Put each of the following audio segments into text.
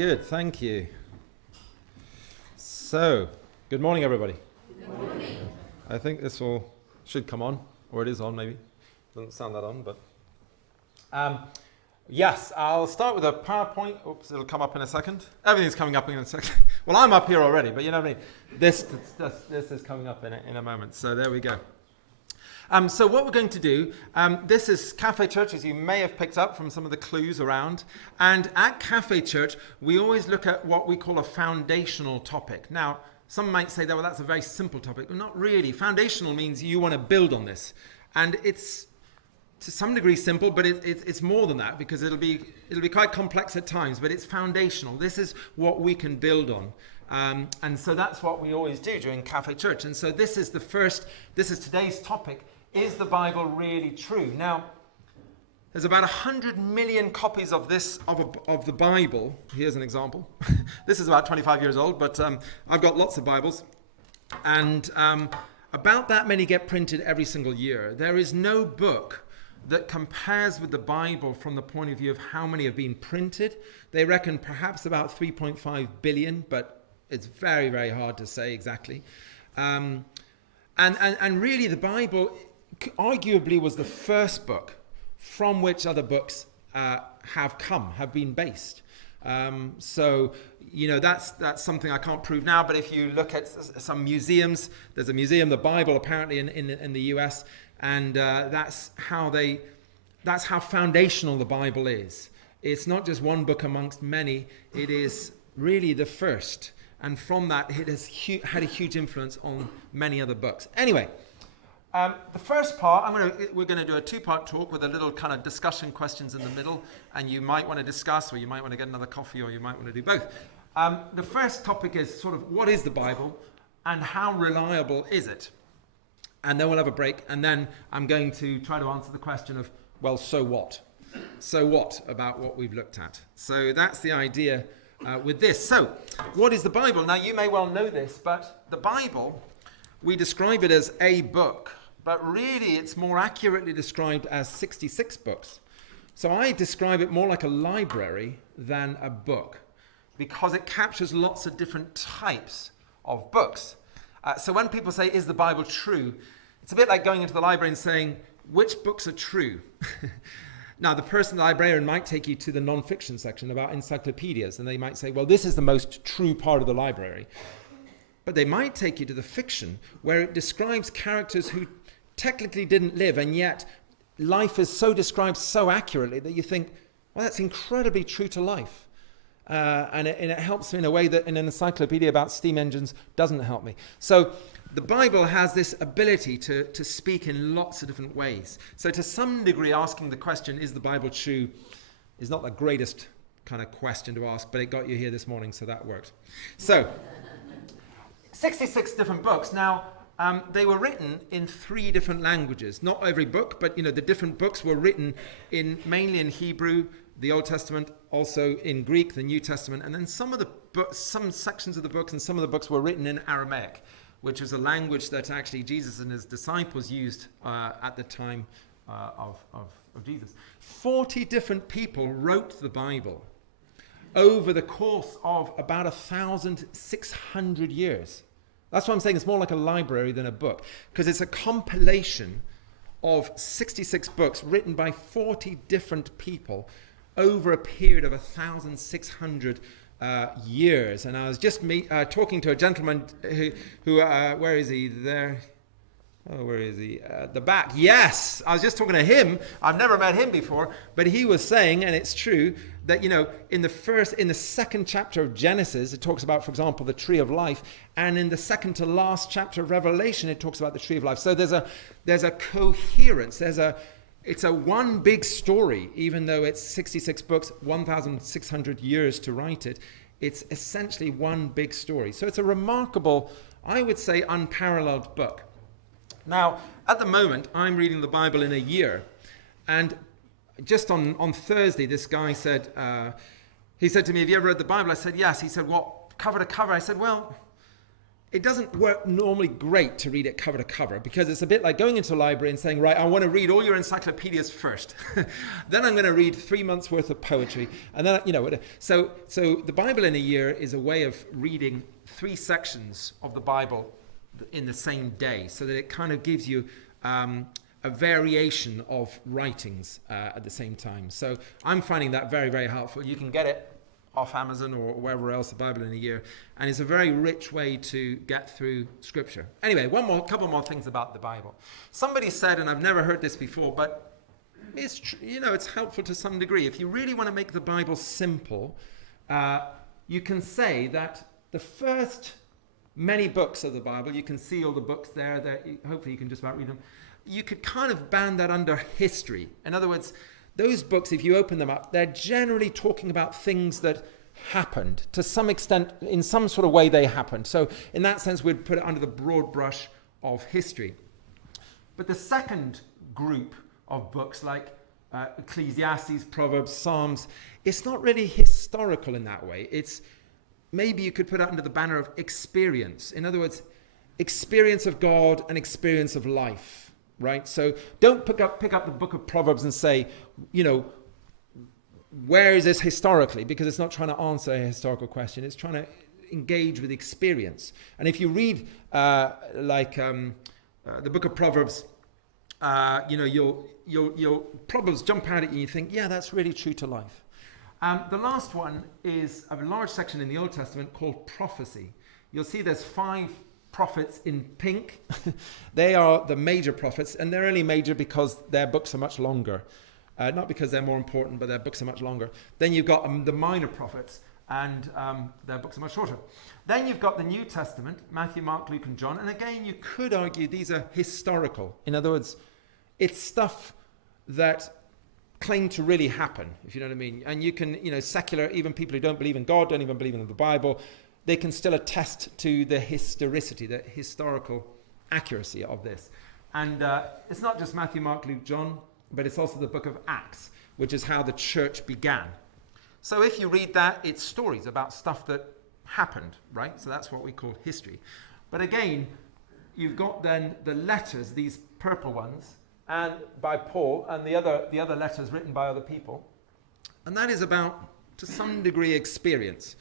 good. Thank you. So, good morning, everybody. Good morning. I think this should come on, or it is on maybe. Doesn't sound that on, but... yes, I'll start with a PowerPoint. Oops, it'll come up in a second. Everything's coming up in a second. Well, I'm up here already, but you know what I mean. This is coming up in a moment. So there we go. So what we're going to do, this is Cafe Church, as you may have picked up from some of the clues around. And at Cafe Church, we always look at what we call a foundational topic. Now, some might say, well, that's a very simple topic. Well, not really. Foundational means you want to build on this. And it's to some degree simple, but it's more than that, because it'll be quite complex at times, but it's foundational. This is what we can build on. And so that's what we always do during Cafe Church. And so this is today's topic. Is the Bible really true? Now, there's about 100 million copies of the Bible. Here's an example. This is about 25 years old, but I've got lots of Bibles. And about that many get printed every single year. There is no book that compares with the Bible from the point of view of how many have been printed. They reckon perhaps about 3.5 billion, but it's very, very hard to say exactly. And really the Bible arguably was the first book from which other books have been based. So, you know, that's something I can't prove now, but if you look at some museums, there's a museum, the Bible apparently in the US, and that's how foundational the Bible is. It's not just one book amongst many, it is really the first. And from that, it has had a huge influence on many other books. Anyway, the first part, we're going to do a two-part talk with a little kind of discussion questions in the middle, and you might want to discuss, or you might want to get another coffee, or you might want to do both. The first topic is sort of what is the Bible, and how reliable is it? And then we'll have a break, and then I'm going to try to answer the question of, well, so what? So what about what we've looked at? So that's the idea with this. So, what is the Bible? Now, you may well know this, but the Bible, we describe it as a book. But really, it's more accurately described as 66 books. So I describe it more like a library than a book, because it captures lots of different types of books. So when people say, is the Bible true? It's a bit like going into the library and saying, which books are true? Now, the librarian might take you to the non-fiction section about encyclopedias, and they might say, well, this is the most true part of the library. But they might take you to the fiction, where it describes characters who technically didn't live, and yet life is so described so accurately that you think, well, that's incredibly true to life. And it helps me in a way that in an encyclopedia about steam engines doesn't help me. So the Bible has this ability to speak in lots of different ways. So to some degree, asking the question, is the Bible true, is not the greatest kind of question to ask, but it got you here this morning, so that worked. So, 66 different books. Now, they were written in 3 different languages. Not every book, but you know, the different books were written mainly in Hebrew, the Old Testament, also in Greek, the New Testament, and then some sections of the books and some of the books were written in Aramaic, which was a language that actually Jesus and his disciples used at the time of Jesus. 40 different people wrote the Bible over the course of about 1,600 years. That's why I'm saying it's more like a library than a book, because it's a compilation of 66 books written by 40 different people over a period of 1,600 years. And I was just talking to a gentleman who where is he? There. Oh, where is he? At the back. Yes, I was just talking to him. I've never met him before, but he was saying, and it's true, that, you know, in the second chapter of Genesis, it talks about, for example, the tree of life, and in the second to last chapter of Revelation, it talks about the tree of life. So there's a coherence. It's a one big story, even though it's 66 books, 1,600 years to write it. It's essentially one big story. So it's a remarkable, I would say, unparalleled book. Now, at the moment, I'm reading the Bible in a year, and just on Thursday, this guy said, he said to me, have you ever read the Bible? I said, yes. He said, well, cover to cover. I said, well, it doesn't work normally great to read it cover to cover, because it's a bit like going into a library and saying, right, I want to read all your encyclopedias first. Then I'm going to read 3 months worth of poetry. And then, so the Bible in a year is a way of reading 3 sections of the Bible in the same day, so that it kind of gives you a variation of writings at the same time. So I'm finding that very, very helpful. You can get it off Amazon or wherever else, the Bible in a year, and it's a very rich way to get through Scripture. Anyway, couple more things about the Bible. Somebody said, and I've never heard this before, but it's helpful to some degree. If you really want to make the Bible simple, you can say that the first many books of the Bible, you can see all the books there, hopefully you can just about read them. You could kind of band that under history. In other words, those books, if you open them up, they're generally talking about things that happened to some extent, in some sort of way they happened. So in that sense, we'd put it under the broad brush of history. But the second group of books, like Ecclesiastes, Proverbs, Psalms, it's not really historical in that way. It's maybe you could put it under the banner of experience. In other words, experience of God and experience of life. Right? So don't pick up the book of Proverbs and say, where is this historically? Because it's not trying to answer a historical question. It's trying to engage with experience. And if you read the book of Proverbs, you'll Proverbs jump out at you and you think, yeah, that's really true to life. The last one is a large section in the Old Testament called prophecy. You'll see there's 5 prophets in pink. They are the major prophets, and they're only major because their books are much longer. Not because they're more important, but their books are much longer. Then you've got the minor prophets, and their books are much shorter. Then you've got the New Testament, Matthew, Mark, Luke, and John. And again, you could argue these are historical. In other words, it's stuff that claim to really happen, if you know what I mean. And you can, secular, even people who don't believe in God, don't even believe in the Bible, they can still attest to the historicity, the historical accuracy of this. And it's not just Matthew, Mark, Luke, John, but it's also the book of Acts, which is how the church began. So if you read that, it's stories about stuff that happened, right? So that's what we call history. But again, you've got then the letters, these purple ones, and by Paul, and the other letters written by other people. And that is about, to some degree, experience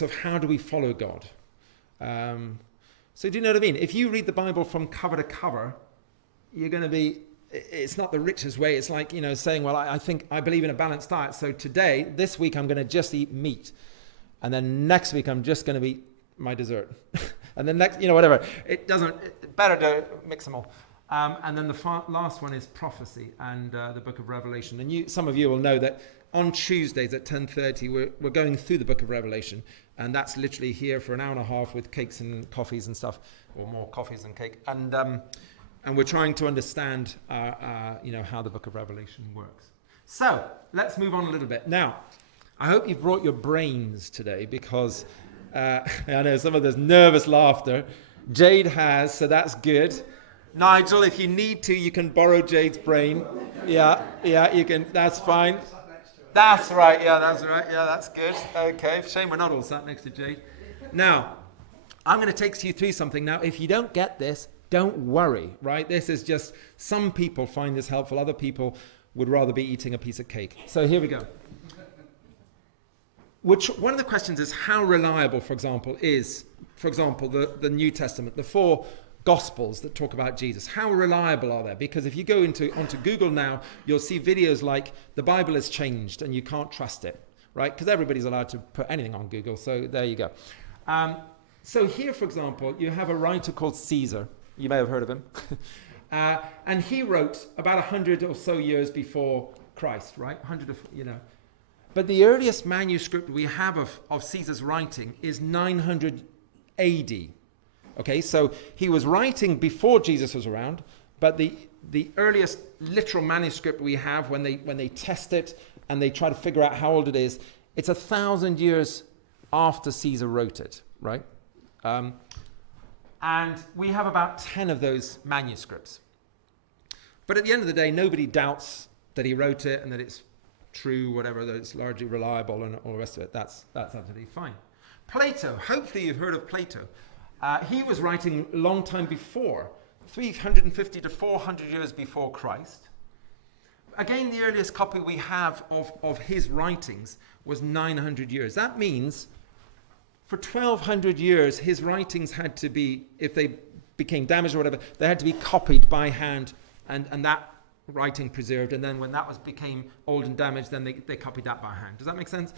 of how do we follow God. So do you know what I mean? If you read the Bible from cover to cover, you're going to be, it's not the richest way. It's like, saying, well, I believe in a balanced diet. So this week, I'm going to just eat meat. And then next week, I'm just going to eat my dessert. And then next, whatever. Better to mix them all. And then the last one is prophecy and the book of Revelation. And some of you will know that on Tuesdays at 10:30, we're going through the book of Revelation, and that's literally here for an hour and a half with cakes and coffees and stuff, or more coffees than cake. And we're trying to understand, how the book of Revelation works. So let's move on a little bit. Now, I hope you've brought your brains today, because I know some of this nervous laughter. Jade has, so that's good. Nigel, if you need to, you can borrow Jade's brain. Yeah, you can. That's fine. That's right. Yeah, that's good. Okay, shame we're not all sat next to Jade. Now, I'm going to take you through something. Now, if you don't get this, don't worry, right? This is just, some people find this helpful. Other people would rather be eating a piece of cake. So here we go. One of the questions is how reliable, for example, is, the New Testament, the 4 Gospels that talk about Jesus. How reliable are they? Because if you go onto Google now, you'll see videos like the Bible has changed and you can't trust it, right? Because everybody's allowed to put anything on Google. So there you go. So here, for example, you have a writer called Caesar. You may have heard of him. And he wrote about 100 or so years before Christ, right? 100 of. But the earliest manuscript we have of Caesar's writing is 900 AD. Okay, so he was writing before Jesus was around, but the earliest literal manuscript we have, when they test it and they try to figure out how old it is, it's 1,000 years after Caesar wrote it, right? And we have about 10 of those manuscripts. But at the end of the day, nobody doubts that he wrote it and that it's true, whatever, that it's largely reliable and all the rest of it. That's absolutely fine. Plato, hopefully you've heard of Plato. He was writing a long time before, 350 to 400 years before Christ. Again, the earliest copy we have of his writings was 900 years. That means for 1200 years, his writings had to be, if they became damaged or whatever, they had to be copied by hand and that writing preserved. And then when that became old and damaged, then they copied that by hand. Does that make sense?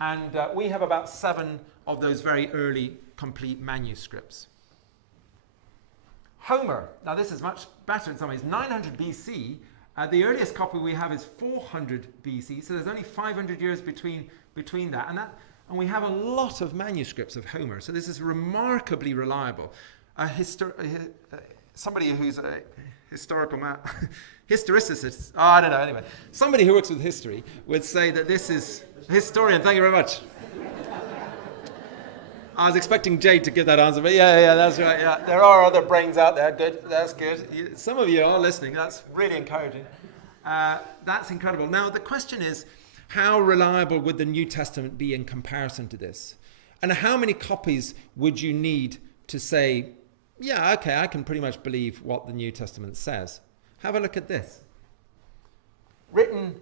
And we have about 7 of those very early complete manuscripts. Homer, now this is much better in some ways, 900 BC. The earliest copy we have is 400 BC, so there's only 500 years between that. And we have a lot of manuscripts of Homer, so this is remarkably reliable. Somebody who's a historical historicist, I don't know, anyway. Somebody who works with history would say that this is, historian, thank you very much. I was expecting Jade to give that answer, but yeah, that's right. Yeah, there are other brains out there. Good, that's good. Some of you are listening. That's really encouraging. That's incredible. Now, the question is, how reliable would the New Testament be in comparison to this? And how many copies would you need to say, yeah, okay, I can pretty much believe what the New Testament says? Have a look at this. Written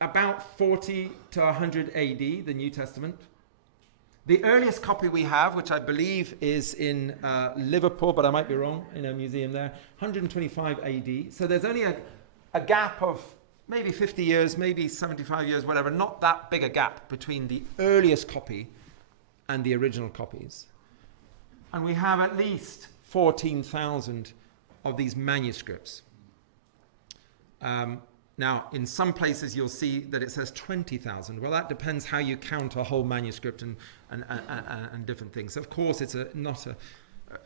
about 40 to 100 AD, the New Testament. The earliest copy we have, which I believe is in Liverpool, but I might be wrong, in a museum there, 125 AD. So there's only a gap of maybe 50 years, maybe 75 years, whatever, not that big a gap between the earliest copy and the original copies. And we have at least 14,000 of these manuscripts. Now, in some places you'll see that it says 20,000. Well, that depends how you count a whole manuscript and different things. Of course, it's not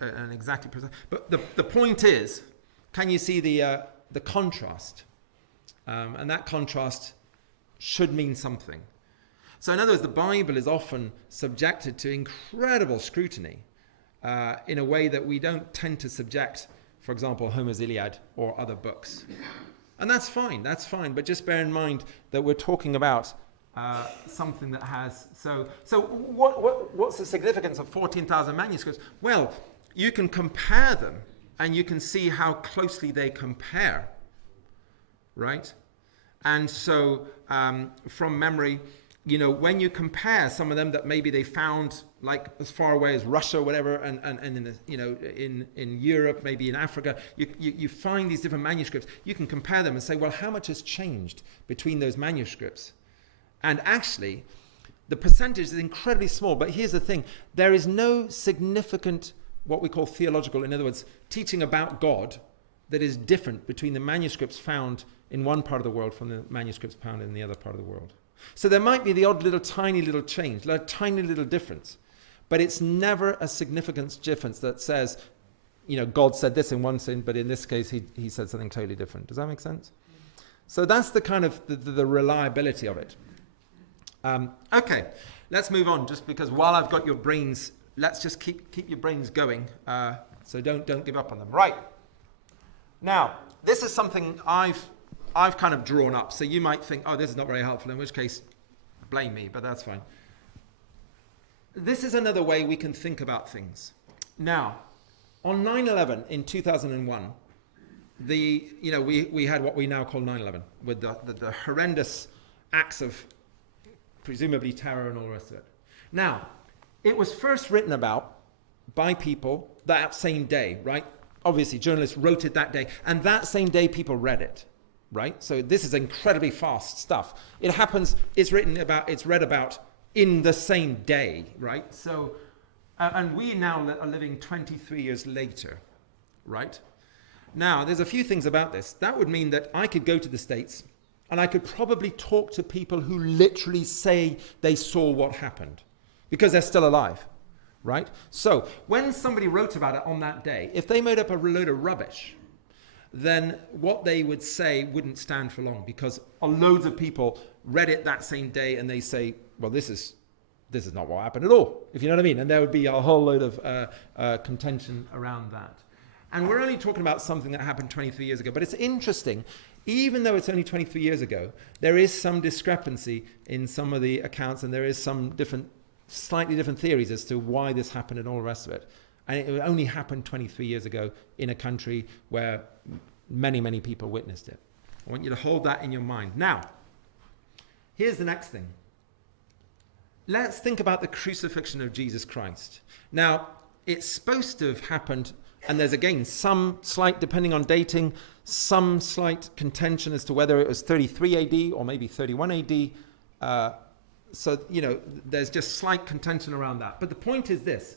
an exactly precise. But the point is, can you see the contrast? And that contrast should mean something. So in other words, the Bible is often subjected to incredible scrutiny in a way that we don't tend to subject, for example, Homer's Iliad or other books. And that's fine, but just bear in mind that we're talking about something that has... So what's the significance of 14,000 manuscripts? Well, you can compare them and you can see how closely they compare, right? And so from memory, you know, when you compare some of them that maybe they found like as far away as Russia or whatever, and in the, you know, in Europe, maybe in Africa, you find these different manuscripts. You can compare them and say, well, how much has changed between those manuscripts? And actually, the percentage is incredibly small. But here's the thing: there is no significant, what we call theological, in other words, teaching about God, that is different between the manuscripts found in one part of the world from the manuscripts found in the other part of the world. So there might be the odd little tiny little change, a tiny little difference, but it's never a significant difference that says, you know, God said this in one sin, but in this case he said something totally different. Does that make sense? So that's the kind of the reliability of it. Okay, let's move on, just because while I've got your brains, let's just keep your brains going. So don't give up on them. Right. Now, this is something I've kind of drawn up, so you might think, oh, this is not very helpful, in which case, blame me, but that's fine. This is another way we can think about things. Now, on 9/11 in 2001, we had what we now call 9/11, with the horrendous acts of presumably terror and all the rest of it. Now, it was first written about by people that same day, right? Obviously, journalists wrote it that day, and that same day people read it. Right? So this is incredibly fast stuff. It happens, it's read about in the same day, right? So, and we now are living 23 years later, right? Now, there's a few things about this. That would mean that I could go to the States and I could probably talk to people who literally say they saw what happened because they're still alive, right? So when somebody wrote about it on that day, if they made up a load of rubbish, then what they would say wouldn't stand for long, because loads of people read it that same day and they say, well, this is not what happened at all, if you know what I mean. And there would be a whole load of contention around that. And we're only talking about something that happened 23 years ago. But it's interesting, even though it's only 23 years ago, there is some discrepancy in some of the accounts, and there is some slightly different theories as to why this happened and all the rest of it. And it only happened 23 years ago in a country where many, many people witnessed it. I want you to hold that in your mind. Now, here's the next thing. Let's think about the crucifixion of Jesus Christ. Now, it's supposed to have happened, and there's again some slight, depending on dating, some slight contention as to whether it was 33 AD or maybe 31 AD. So, there's just slight contention around that. But the point is this.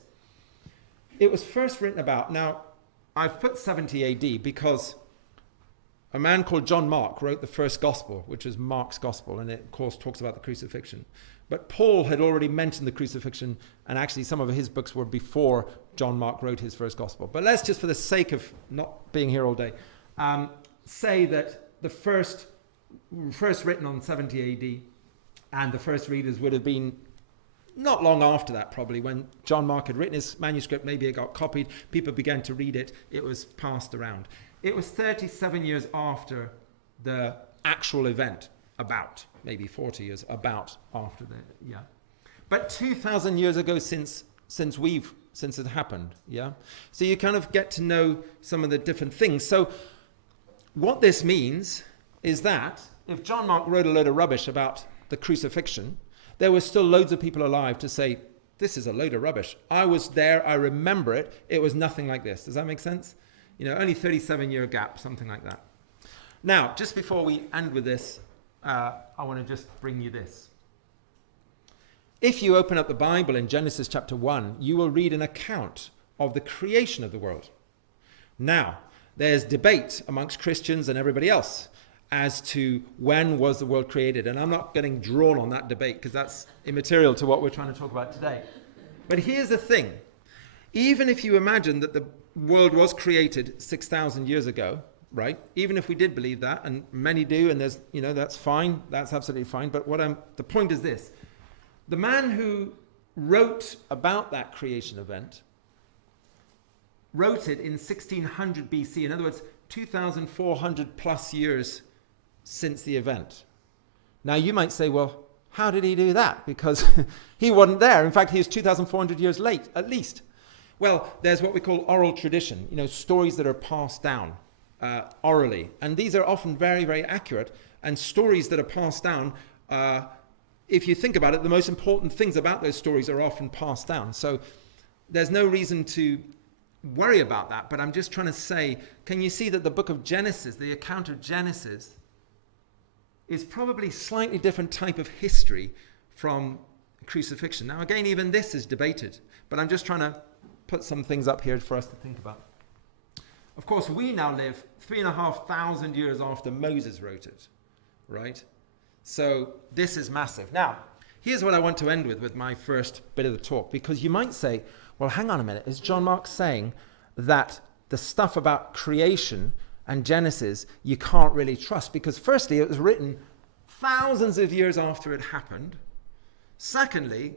It was first written about, now, I've put 70 AD because a man called John Mark wrote the first gospel, which is Mark's gospel, and it, of course, talks about the crucifixion. But Paul had already mentioned the crucifixion, and actually some of his books were before John Mark wrote his first gospel. But let's just, for the sake of not being here all day, say that the first written on 70 AD, and the first readers would have been not long after that, probably, when John Mark had written his manuscript. Maybe it got copied, people began to read it, it was passed around. It was 37 years after the actual event, about, maybe 40 years, about after the, yeah. But 2,000 years ago since it happened, yeah? So you kind of get to know some of the different things. So what this means is that if John Mark wrote a load of rubbish about the crucifixion, there were still loads of people alive to say, this is a load of rubbish. I was there, I remember it, it was nothing like this. Does that make sense? Only 37-year gap, something like that. Now, just before we end with this, I want to just bring you this. If you open up the Bible in Genesis chapter 1, you will read an account of the creation of the world. Now, there's debate amongst Christians and everybody else as to when was the world created. And I'm not getting drawn on that debate because that's immaterial to what we're trying to talk about today. But here's the thing. Even if you imagine that the world was created 6,000 years ago, right? Even if we did believe that, and many do, and there's, that's fine. That's absolutely fine. But the point is this. The man who wrote about that creation event wrote it in 1600 BC. In other words, 2,400 plus years since the event. Now you might say, well, how did he do that? Because he wasn't there. In fact, he was 2,400 years late, at least. Well, there's what we call oral tradition, stories that are passed down orally. And these are often very, very accurate. And stories that are passed down, if you think about it, the most important things about those stories are often passed down. So there's no reason to worry about that. But I'm just trying to say, can you see that the book of Genesis, the account of Genesis, is probably a slightly different type of history from crucifixion? Now, again, even this is debated. But I'm just trying to put some things up here for us to think about. Of course, we now live 3,500 years after Moses wrote it, right? So this is massive. Now, here's what I want to end with my first bit of the talk, because you might say, well, hang on a minute, is John Mark saying that the stuff about creation and Genesis you can't really trust? Because firstly, it was written thousands of years after it happened. Secondly,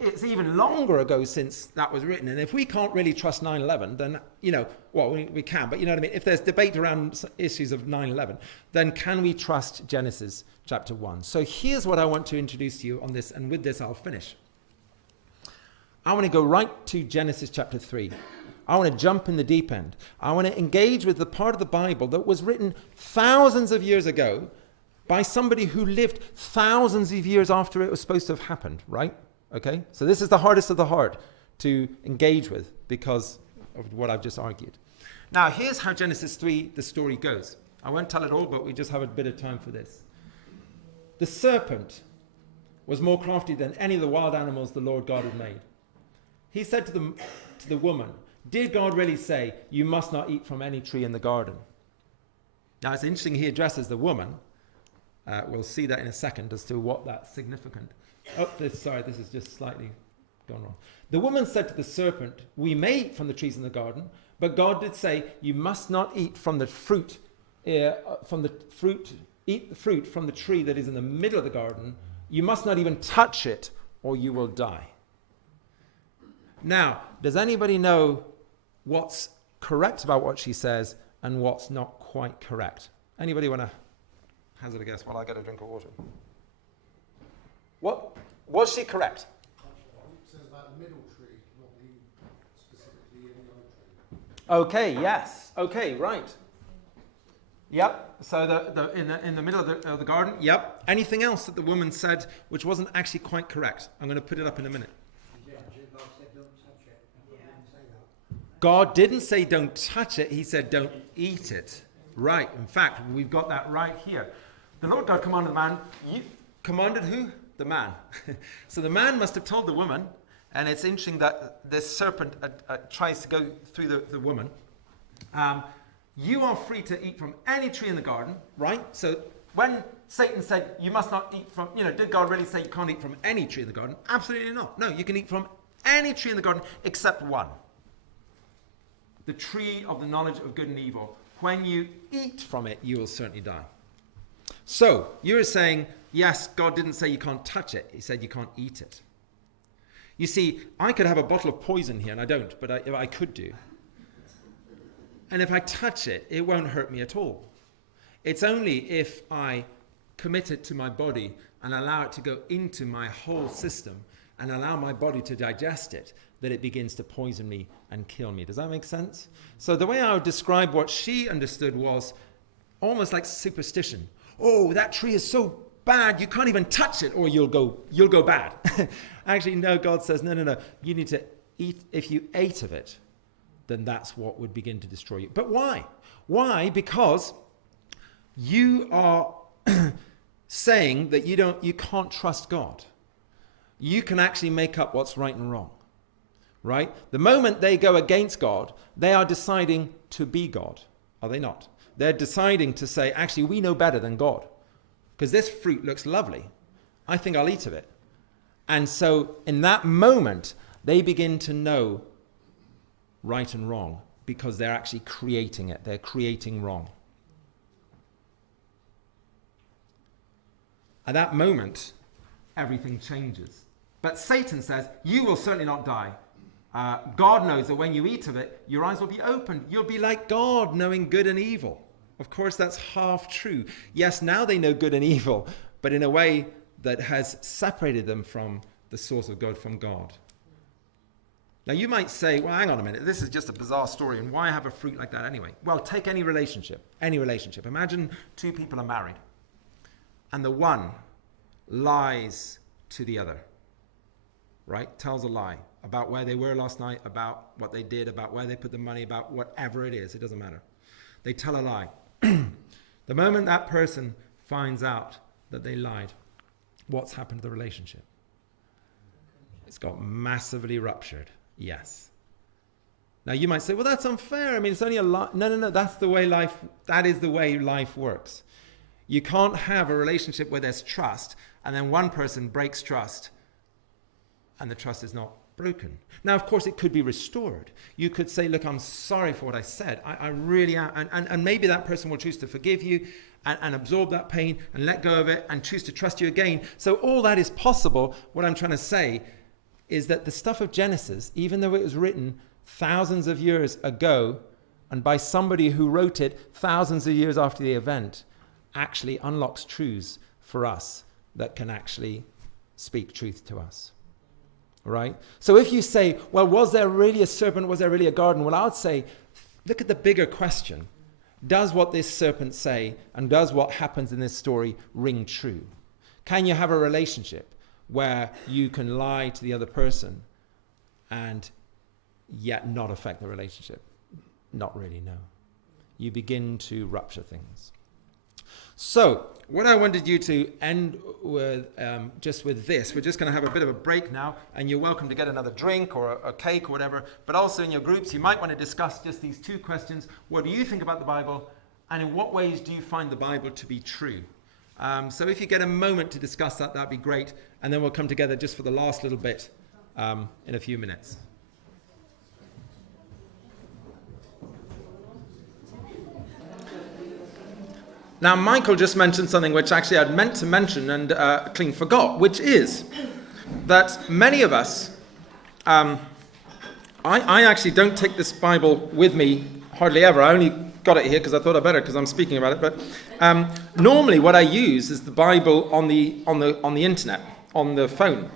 it's even longer ago since that was written. And if we can't really trust 9/11, then, we can. But you know what I mean? If there's debate around issues of 9/11, then can we trust Genesis chapter 1? So here's what I want to introduce to you on this. And with this, I'll finish. I want to go right to Genesis chapter 3. I want to jump in the deep end. I want to engage with the part of the Bible that was written thousands of years ago by somebody who lived thousands of years after it was supposed to have happened, right? Okay, so this is the hardest of the hard to engage with because of what I've just argued. Now, here's how Genesis 3, the story goes. I won't tell it all, but we just have a bit of time for this. The serpent was more crafty than any of the wild animals the Lord God had made. He said to the woman, did God really say, you must not eat from any tree in the garden? Now, it's interesting he addresses the woman. We'll see that in a second as to what that's significant. This is just slightly gone wrong. The woman said to the serpent, we may eat from the trees in the garden, but God did say, you must not eat from the fruit, eat the fruit from the tree that is in the middle of the garden. You must not even touch it, or you will die. Now, does anybody know what's correct about what she says and what's not quite correct? Anybody want to hazard a guess while I get a drink of water? What was she correct? It says about the middle tree, not Okay, yes. Okay, right. Yep. So in the middle of the garden. Yep. Anything else that the woman said which wasn't actually quite correct? I'm going to put it up in a minute. God didn't say don't touch it. He said don't eat it. Right. In fact, we've got that right here. The Lord God commanded the man. Commanded who? The man. So the man must have told the woman, and it's interesting that this serpent tries to go through the woman. You are free to eat from any tree in the garden, right? So when Satan said you must not eat from, did God really say you can't eat from any tree in the garden? Absolutely not. No, you can eat from any tree in the garden except one. The tree of the knowledge of good and evil. When you eat from it, you will certainly die. So you're saying, yes, God didn't say you can't touch it. He said you can't eat it. You see, I could have a bottle of poison here, and I don't, but I could do. And if I touch it, it won't hurt me at all. It's only if I commit it to my body and allow it to go into my whole system and allow my body to digest it that it begins to poison me and kill me. Does that make sense? So the way I would describe what she understood was almost like superstition. Oh, that tree is so bad you can't even touch it or you'll go bad. Actually, no, God says, no. You need to eat. If you ate of it, then that's what would begin to destroy you. But why? Why? Because you are saying that you can't trust God. You can actually make up what's right and wrong. Right? The moment they go against God, they are deciding to be God. Are they not? They're deciding to say, actually, we know better than God. Because this fruit looks lovely. I think I'll eat of it. And so in that moment, they begin to know right and wrong because they're actually creating it. They're creating wrong. At that moment, everything changes. But Satan says, you will certainly not die. God knows that when you eat of it, your eyes will be opened. You'll be like God, knowing good and evil. Of course, that's half true. Yes, now they know good and evil, but in a way that has separated them from the source of God, from God. Now, you might say, well, hang on a minute. This is just a bizarre story, and why have a fruit like that anyway? Well, take any relationship. Imagine two people are married, and the one lies to the other, right? Tells a lie about where they were last night, about what they did, about where they put the money, about whatever it is. It doesn't matter. They tell a lie. The moment that person finds out that they lied, what's happened to the relationship? It's got massively ruptured. Yes. Now you might say, well, that's unfair. I mean, it's only a lie. No. That is the way life works. You can't have a relationship where there's trust and then one person breaks trust and the trust is not broken. Now, of course, it could be restored. You could say, look, I'm sorry for what I said. I really am. And maybe that person will choose to forgive you and absorb that pain and let go of it and choose to trust you again. So all that is possible. What I'm trying to say is that the stuff of Genesis, even though it was written thousands of years ago and by somebody who wrote it thousands of years after the event, actually unlocks truths for us that can actually speak truth to us. Right? So if you say, well, was there really a serpent? Was there really a garden? Well, I would say, look at the bigger question. Does what this serpent say and does what happens in this story ring true? Can you have a relationship where you can lie to the other person and yet not affect the relationship? Not really, no. You begin to rupture things. So, what I wanted you to end with, just with this, we're just going to have a bit of a break now, and you're welcome to get another drink or a cake or whatever, but also in your groups, you might want to discuss just these two questions. What do you think about the Bible, and in what ways do you find the Bible to be true? So if you get a moment to discuss that, that'd be great, and then we'll come together just for the last little bit in a few minutes. Now, Michael just mentioned something which actually I'd meant to mention and clean forgot, which is that many of us, I actually don't take this Bible with me hardly ever. I only got it here because I thought I'd better because I'm speaking about it. But normally what I use is the Bible on the internet, on the phone.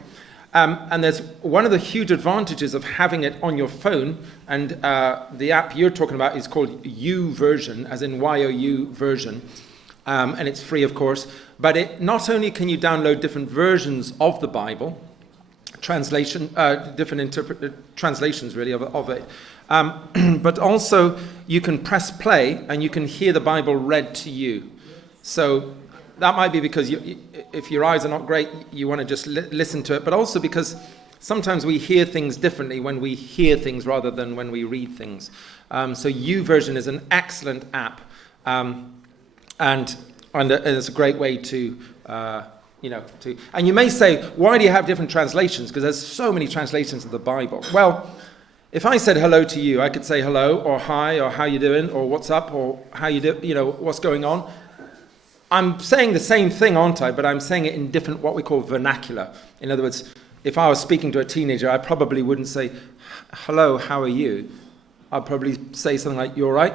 And there's one of the huge advantages of having it on your phone, and the app you're talking about is called YouVersion, as in YOU version, and it's free, of course. But it not only can you download different versions of the Bible, different translations really of it, but also you can press play and you can hear the Bible read to you. So that might be because if your eyes are not great, you want to just listen to it, but also because sometimes we hear things differently when we hear things rather than when we read things. So YouVersion is an excellent app, and it's a great way to, and you may say, why do you have different translations? Because there's so many translations of the Bible. Well, if I said hello to you, I could say hello, or hi, or how you doing, or what's up, or how you do, what's going on. I'm saying the same thing, aren't I? But I'm saying it in different, what we call vernacular. In other words, if I was speaking to a teenager, I probably wouldn't say, hello, how are you? I'd probably say something like, you all right?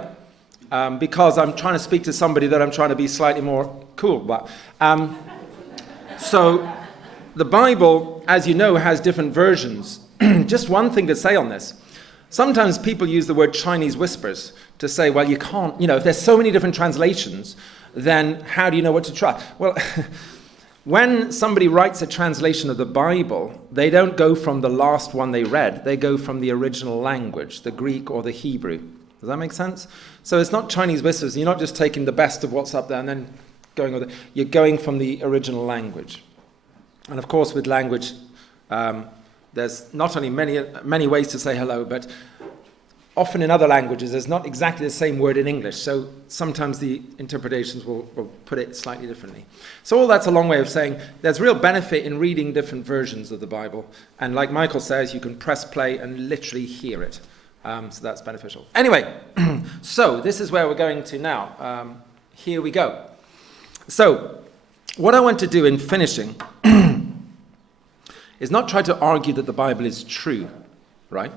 Because I'm trying to speak to somebody that I'm trying to be slightly more cool about. So the Bible, as you know, has different versions. Just one thing to say on this. Sometimes people use the word Chinese whispers to say, well, you can't, if there's so many different translations, then how do you know what to try? Well, when somebody writes a translation of the Bible, they don't go from the last one they read. They go from the original language, the Greek or the Hebrew. Does that make sense? So it's not Chinese whispers. You're not just taking the best of what's up there and then going with it. You're going from the original language. And of course, with language, there's not only many ways to say hello, but often in other languages, there's not exactly the same word in English. So sometimes the interpretations will put it slightly differently. So all that's a long way of saying there's real benefit in reading different versions of the Bible. And like Michael says, you can press play and literally hear it. So that's beneficial. Anyway, so this is where we're going to now. Here we go. So what I want to do in finishing is not try to argue that the Bible is true, right?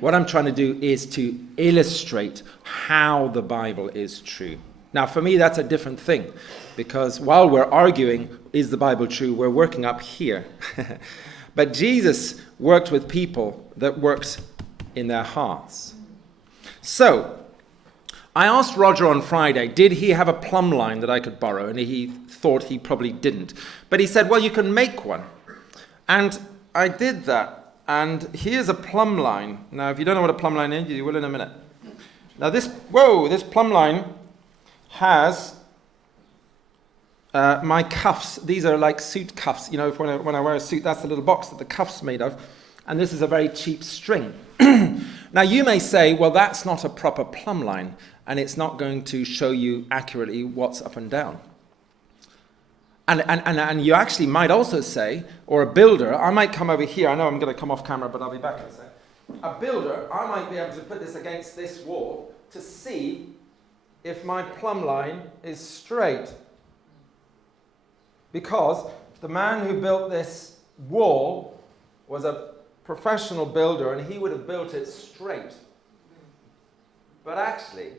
What I'm trying to do is to illustrate how the Bible is true. Now, for me, that's a different thing, because while we're arguing, is the Bible true, we're working up here. But Jesus worked with people that worked in their hearts. So, I asked Roger on Friday, did he have a plumb line that I could borrow? And he thought he probably didn't. But he said, well, you can make one. And I did that. And here's a plumb line. Now, if you don't know what a plumb line is, you will in a minute. Now, this plumb line has my cuffs. These are like suit cuffs. When I wear a suit, that's the little box that the cuff's made of. And this is a very cheap string. Now, you may say, well, that's not a proper plumb line, and it's not going to show you accurately what's up and down. And you actually might also say, or a builder, I might come over here. I know I'm going to come off camera, but I'll be back in a second. A builder, I might be able to put this against this wall to see if my plumb line is straight. Because the man who built this wall was a professional builder, and he would have built it straight. But actually,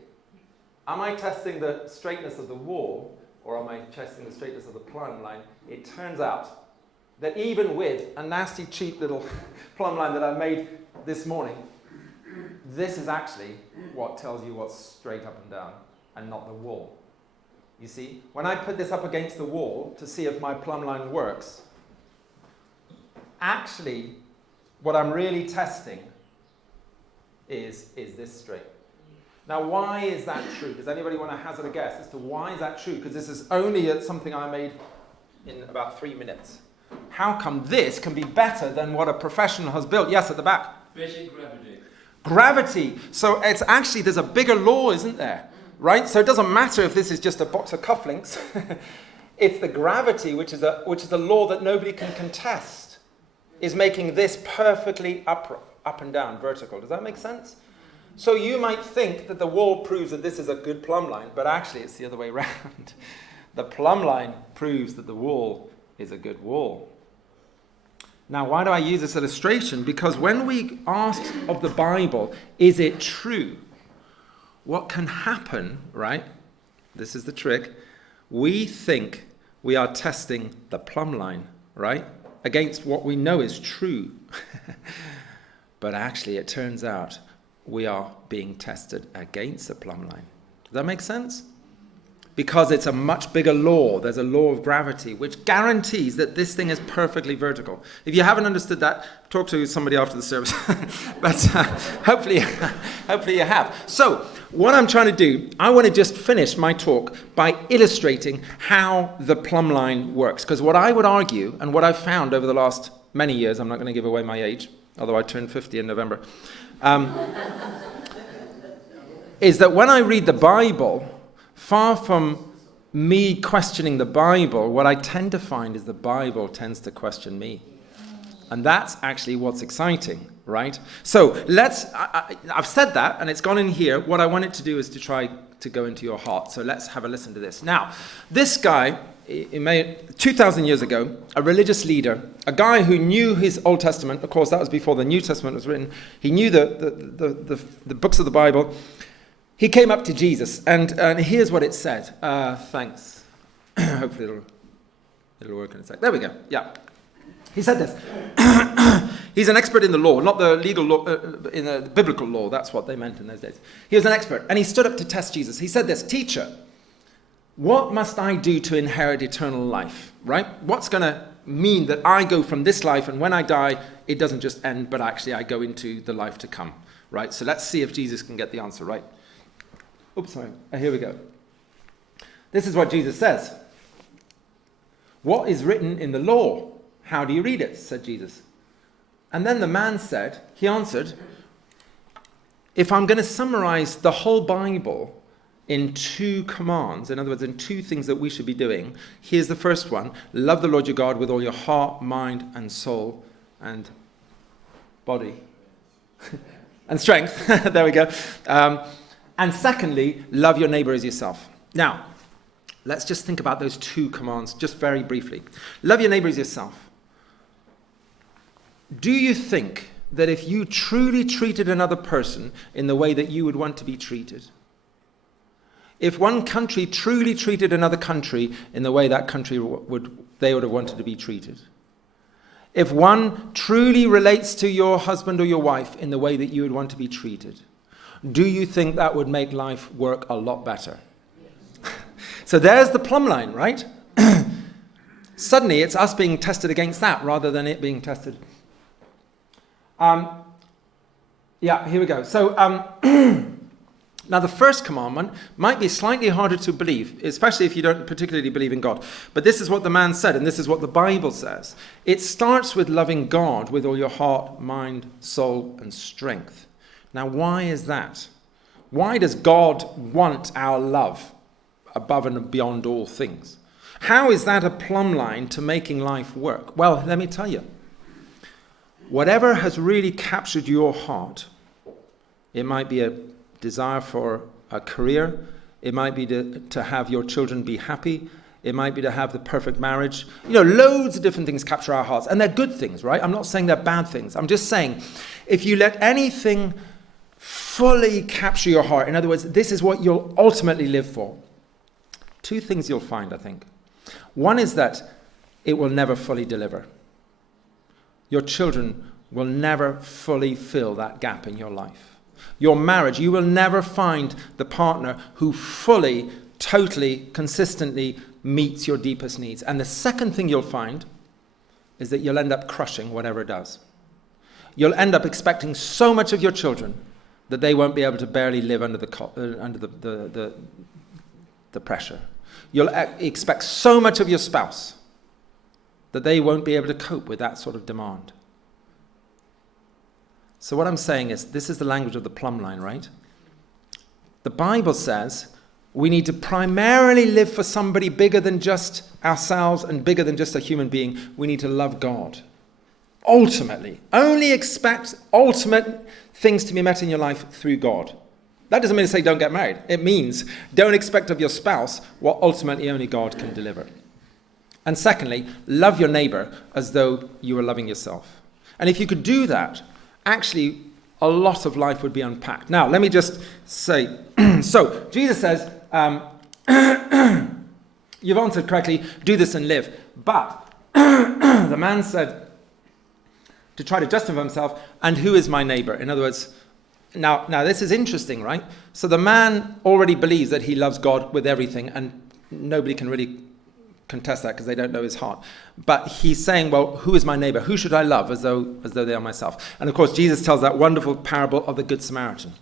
am I testing the straightness of the wall, or am I testing the straightness of the plumb line? It turns out that even with a nasty, cheap little plumb line that I made this morning, this is actually what tells you what's straight up and down, and not the wall. You see, when I put this up against the wall to see if my plumb line works, actually, what I'm really testing is this straight? Now, why is that true? Does anybody want to hazard a guess as to why is that true? Because this is only something I made in about 3 minutes. How come this can be better than what a professional has built? Yes, at the back. Basic gravity. Gravity. So it's actually, there's a bigger law, isn't there? Right? So it doesn't matter if this is just a box of cufflinks. It's the gravity, which is a law that nobody can contest, is making this perfectly up and down, vertical. Does that make sense? So you might think that the wall proves that this is a good plumb line, but actually it's the other way around. The plumb line proves that the wall is a good wall. Now, why do I use this illustration? Because when we ask of the Bible, is it true? What can happen, right? This is the trick. We think we are testing the plumb line, right? against what we know is true. But actually, it turns out we are being tested against the plumb line. Does that make sense? Because it's a much bigger law. There's a law of gravity, which guarantees that this thing is perfectly vertical. If you haven't understood that, talk to somebody after the service. But hopefully you have. So what I'm trying to do, I want to just finish my talk by illustrating how the plumb line works. Because what I would argue, and what I've found over the last many years, I'm not going to give away my age, although I turned 50 in November, is that when I read the Bible, far from me questioning the Bible, what I tend to find is the Bible tends to question me. And that's actually what's exciting, right? So I've said that, and it's gone in here. What I wanted to do is to try to go into your heart. So let's have a listen to this. Now, this guy, 2,000 years ago, a religious leader, a guy who knew his Old Testament. Of course, that was before the New Testament was written. He knew the books of the Bible. He came up to Jesus, and here's what it said. Thanks. Hopefully it'll work in a sec. There we go. Yeah. He said this. He's an expert in the law, not the legal law, in the biblical law. That's what they meant in those days. He was an expert, and he stood up to test Jesus. He said this, "Teacher, what must I do to inherit eternal life?" Right? What's going to mean that I go from this life, and when I die, it doesn't just end, but actually I go into the life to come. Right? So let's see if Jesus can get the answer right. Oops, sorry. Here we go. This is what Jesus says. "What is written in the law? How do you read it?" said Jesus. And then the man said, he answered, "If I'm going to summarize the whole Bible in 2 commands, in other words, in 2 things that we should be doing, here's the first one. Love the Lord your God with all your heart, mind, and soul, and body, and strength." There we go. And secondly, love your neighbor as yourself. Now, let's just think about those 2 commands just very briefly. Love your neighbor as yourself. Do you think that if you truly treated another person in the way that you would want to be treated, if one country truly treated another country in the way that country would have wanted to be treated, if one truly relates to your husband or your wife in the way that you would want to be treated, do you think that would make life work a lot better? So there's the plumb line, right? Suddenly it's us being tested against that rather than it being tested. Yeah, here we go. So now the first commandment might be slightly harder to believe, especially if you don't particularly believe in God. But this is what the man said, and this is what the Bible says. It starts with loving God with all your heart, mind, soul, and strength. Now, why is that? Why does God want our love above and beyond all things? How is that a plumb line to making life work? Well, let me tell you. Whatever has really captured your heart, it might be a desire for a career, it might be to have your children be happy, it might be to have the perfect marriage. Loads of different things capture our hearts, and they're good things, right? I'm not saying they're bad things. I'm just saying, if you let anything fully capture your heart, in other words, this is what you'll ultimately live for, 2 things you'll find, I think. One is that it will never fully deliver. Your children will never fully fill that gap in your life. Your marriage, you will never find the partner who fully, totally, consistently meets your deepest needs. And the second thing you'll find is that you'll end up crushing whatever it does. You'll end up expecting so much of your children that they won't be able to barely live under the pressure. You'll expect so much of your spouse that they won't be able to cope with that sort of demand. So what I'm saying is, this is the language of the plumb line, right? The Bible says we need to primarily live for somebody bigger than just ourselves and bigger than just a human being. We need to love God. Ultimately. Only expect ultimate things to be met in your life through God. That doesn't mean to say don't get married. It means don't expect of your spouse what ultimately only God can deliver. And secondly, love your neighbor as though you were loving yourself. And if you could do that, actually, a lot of life would be unpacked. Now, let me just say, so Jesus says, you've answered correctly, do this and live. But the man said, to try to justify himself, and who is my neighbor? In other words, now this is interesting, right? So the man already believes that he loves God with everything, and nobody can really contest that because they don't know his heart. But he's saying, well, who is my neighbor? Who should I love as though they are myself? And of course, Jesus tells that wonderful parable of the Good Samaritan.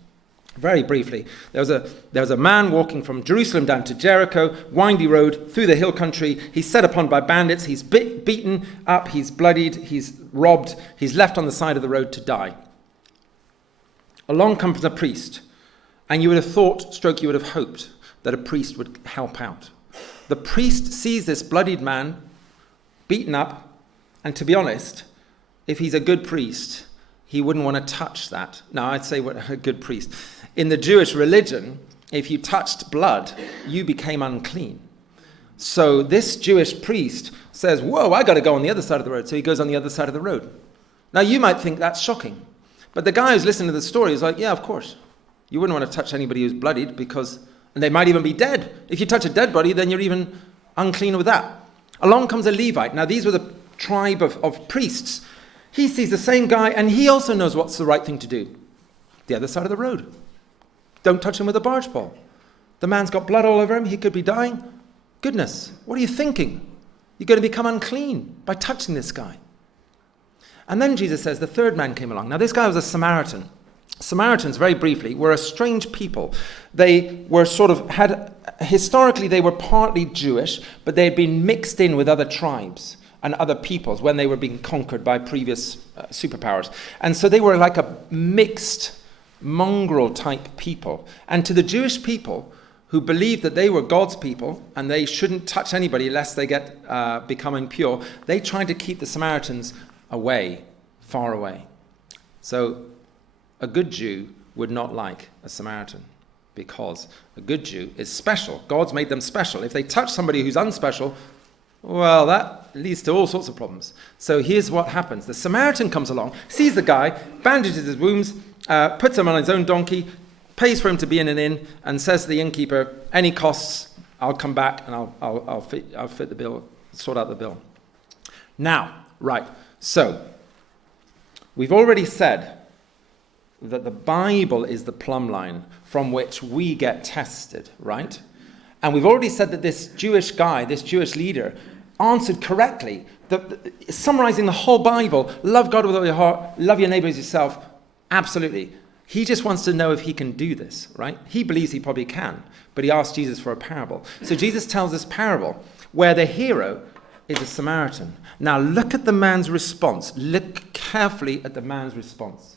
Very briefly, there was a man walking from Jerusalem down to Jericho, windy road through the hill country. He's set upon by bandits. He's beaten up. He's bloodied. He's robbed. He's left on the side of the road to die. Along comes a priest, and you would have thought, you would have hoped that a priest would help out. The priest sees this bloodied man, beaten up, and to be honest, if he's a good priest, he wouldn't want to touch that. Now, I'd say what a good priest. In the Jewish religion, if you touched blood, you became unclean. So this Jewish priest says, whoa, I got to go on the other side of the road. So he goes on the other side of the road. Now, you might think that's shocking. But the guy who's listening to the story is like, yeah, of course. You wouldn't want to touch anybody who's bloodied because, and they might even be dead. If you touch a dead body, then you're even unclean with that. Along comes a Levite. Now, these were the tribe of priests. He sees the same guy, and he also knows what's the right thing to do. The other side of the road. Don't touch him with a barge pole. The man's got blood all over him. He could be dying. Goodness, what are you thinking? You're going to become unclean by touching this guy. And then Jesus says the third man came along. Now, this guy was a Samaritan. Samaritans, very briefly, were a strange people. They were historically, they were partly Jewish, but they had been mixed in with other tribes and other peoples when they were being conquered by previous superpowers. And so they were like a mixed, mongrel type people. And to the Jewish people who believed that they were God's people and they shouldn't touch anybody lest they become impure, they tried to keep the Samaritans away, far away. So a good Jew would not like a Samaritan because a good Jew is special. God's made them special. If they touch somebody who's unspecial, well, that leads to all sorts of problems. So here's what happens. The Samaritan comes along, sees the guy, bandages his wounds, puts him on his own donkey, pays for him to be in an inn, and says to the innkeeper, any costs, I'll come back and I'll fit the bill, sort out the bill. Now, right, so we've already said that the Bible is the plumb line from which we get tested, right? And we've already said that this Jewish guy, this Jewish leader, answered correctly, summarizing the whole Bible. Love God with all your heart, love your neighbor as yourself. Absolutely. He just wants to know if he can do this, right? He believes he probably can, but he asked Jesus for a parable. So Jesus tells this parable where the hero is a Samaritan. Now look at the man's response. Look carefully at the man's response.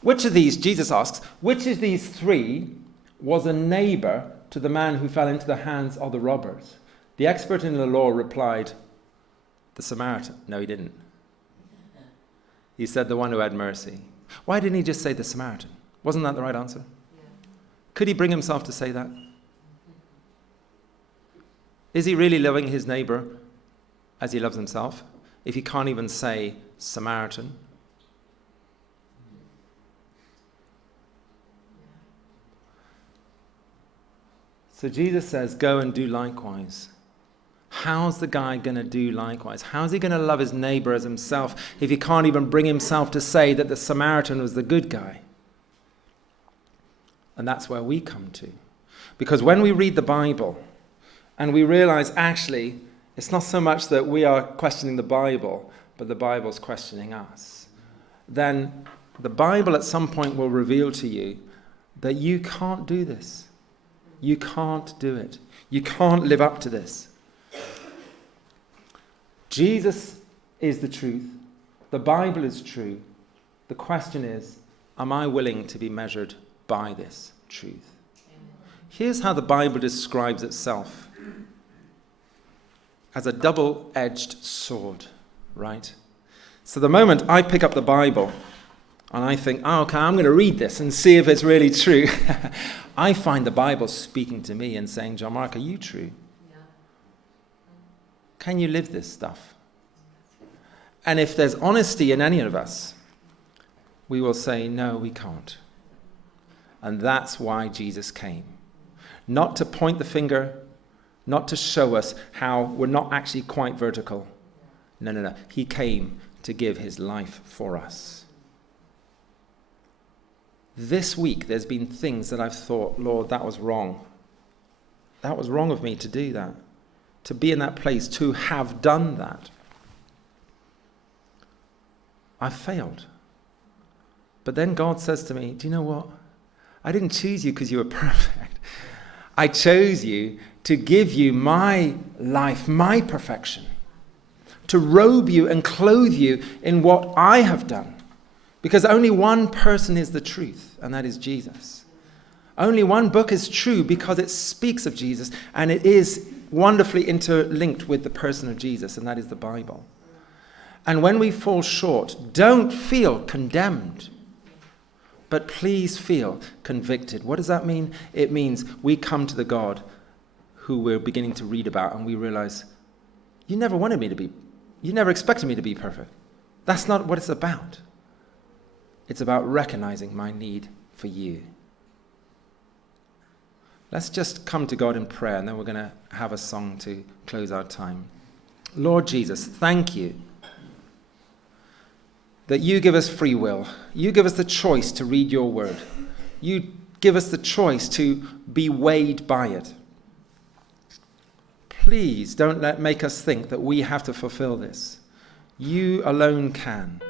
Which of these, Jesus asks, which of these three was a neighbor to the man who fell into the hands of the robbers? The expert in the law replied, the Samaritan. No, he didn't. He said the one who had mercy. Why didn't he just say the Samaritan? Wasn't that the right answer? Yeah. Could he bring himself to say that? Is he really loving his neighbor as he loves himself if he can't even say Samaritan? So Jesus says, go and do likewise. How's the guy going to do likewise? How's he going to love his neighbor as himself if he can't even bring himself to say that the Samaritan was the good guy? And that's where we come to. Because when we read the Bible and we realize actually it's not so much that we are questioning the Bible, but the Bible's questioning us, then the Bible at some point will reveal to you that you can't do this. You can't do it. You can't live up to this. Jesus is the truth. The Bible is true. The question is, am I willing to be measured by this truth? Here's how the Bible describes itself. As a double-edged sword, right? So the moment I pick up the Bible and I think, oh, okay, I'm going to read this and see if it's really true, I find the Bible speaking to me and saying, John Mark, are you true? Yeah. Can you live this stuff? And if there's honesty in any of us, we will say, no, we can't. And that's why Jesus came. Not to point the finger, not to show us how we're not actually quite vertical, No. He came to give his life for us. This week, there's been things that I've thought, Lord, that was wrong. That was wrong of me to do that. To be in that place, to have done that. I failed. But then God says to me, do you know what? I didn't choose you because you were perfect. I chose you to give you my life, my perfection. To robe you and clothe you in what I have done. Because only one person is the truth, and that is Jesus. Only one book is true because it speaks of Jesus, and it is wonderfully interlinked with the person of Jesus, and that is the Bible. And when we fall short, don't feel condemned, but please feel convicted. What does that mean? It means we come to the God who we're beginning to read about, and we realize, you never expected me to be perfect. That's not what it's about. It's about recognizing my need for you. Let's just come to God in prayer, and then we're going to have a song to close our time. Lord Jesus, thank you that you give us free will. You give us the choice to read your word. You give us the choice to be weighed by it. Please don't make us think that we have to fulfill this. You alone can.